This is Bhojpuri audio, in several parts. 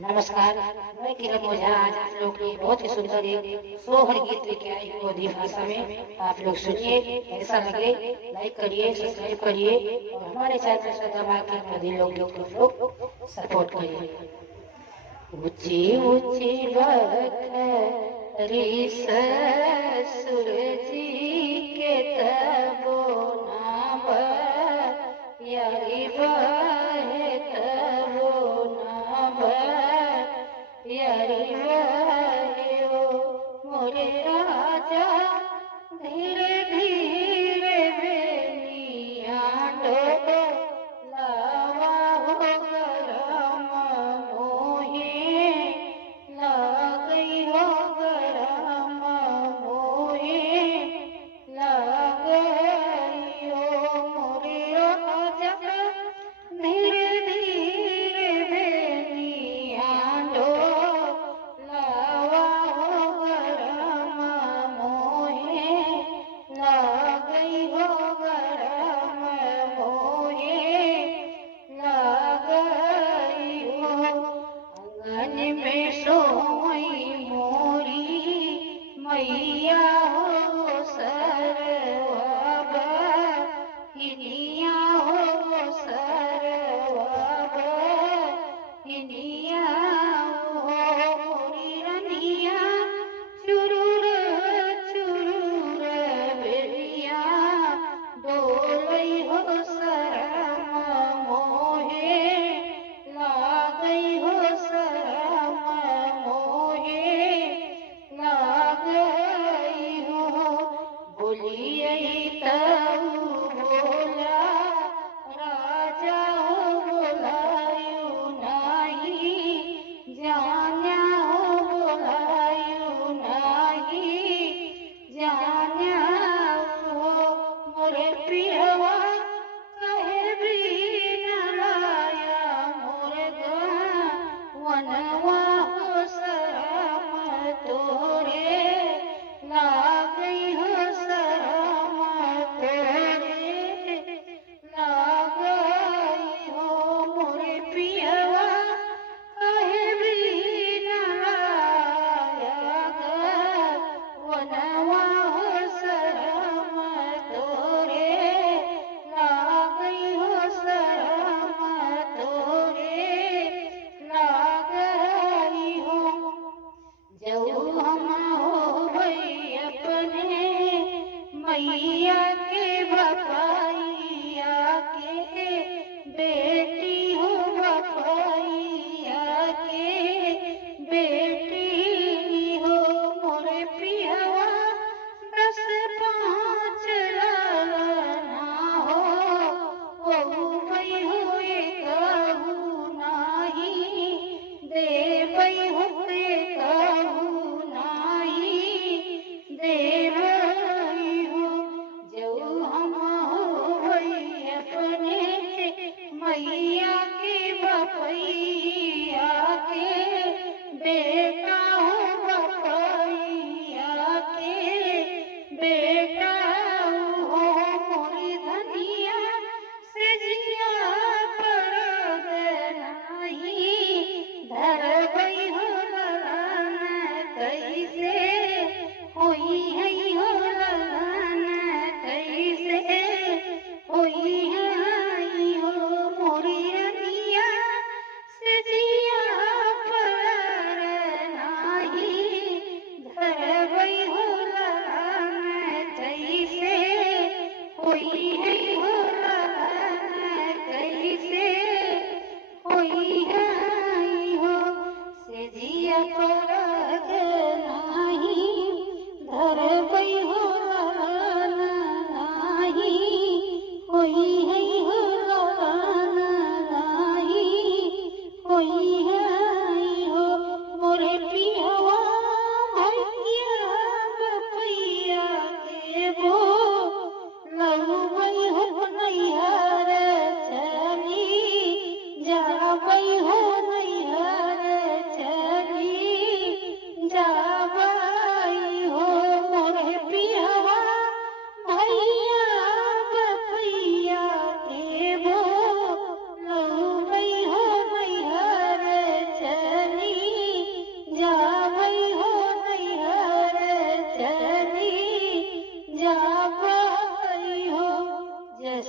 नमस्कार। मैं किरण ओझा आज आप लोग के लिए बहुत ही सुंदर एक सोहर गीत लेके आई हूँ हिंदी भाषा में। आप लोग सुनिए, ऐसा लगे लाइक करिए, सब्सक्राइब करिए और हमारे चैनल से दबा के हिंदी लोकगीत को लोग सपोर्ट करिए। ऊंची ऊंची बखरी सूरज के तबो नाम यारी बहे तबो नाम यारी बहे ओ मोरे राजा धीरे धीरे बेनिया डो लावा हो गरम मोहे लागई हो गरम मोहे लागई हो मोरे राजा धीरे धीरे बेनिया डो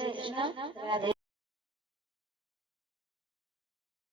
कृष्ण, राधे।